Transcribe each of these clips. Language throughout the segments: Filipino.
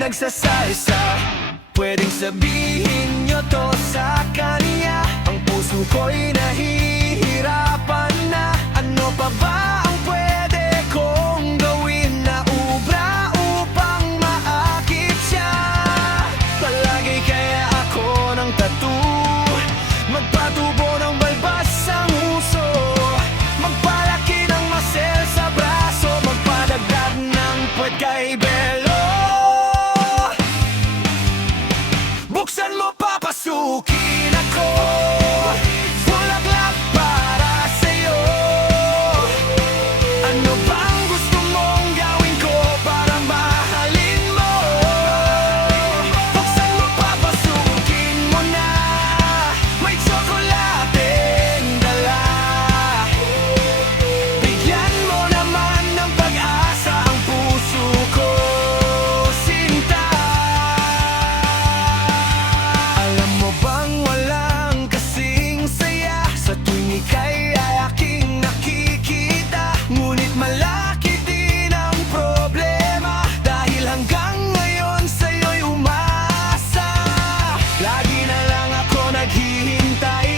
nagsasalsa. Pwedeng sabihin nyo to sa kanya, ang puso ko'y nahihirapan na. Ano pa ba ang pwede kong gawin na ubra upang maakit siya? Palagi kaya ako ng tattoo, magpatubo ng balbas ang uso, magpalaki ng muscle sa braso, magpadagdag ng puwet kay Belo. Buksan mo, papasukin ako, bulaklak para sa'yo. Ano bang gusto mong gawin ko para mahalin mo? Buksan mo, papasukin mo na, may tsokolateng dala. Bigyan mo naman ng pag-asa ang puso ko, sinta. Alam mo bang walang kasing saya sa tuwing ika'y aking nakikita? Ngunit malaki din ang problema, dahil hanggang ngayon sa'yo'y umasa. Lagi na lang ako naghihintay,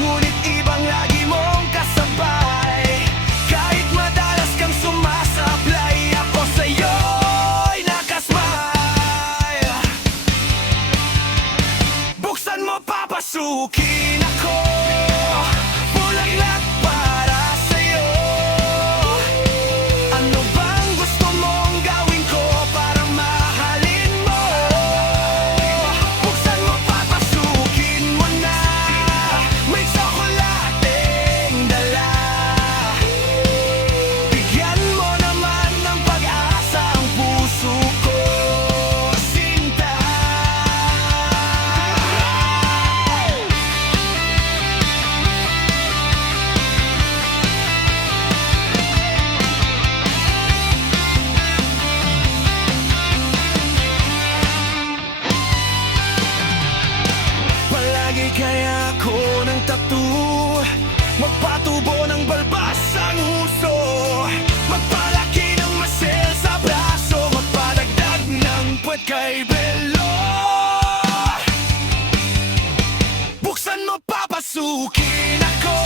ngunit ibang lagi mong kasabay. Kahit madalas kang sumasablay, ako sa'yo'y nakasmile. Buksan mo, papasukin ako, bulaklak para sa'yo. Ano bang gusto mong gawin ko para mahalin mo? Buksan mo, papasukin mo na, may tsokolating dala. Bigyan mo naman ng pag-asa ang puso ko, sinta. Palagi kaya ako ng tattoo, magpatubo ng balbas ang uso, magpalaki ng muscle sa braso, magpadagdag ng puwet kay Belo. Buksan mo, papasukin ako,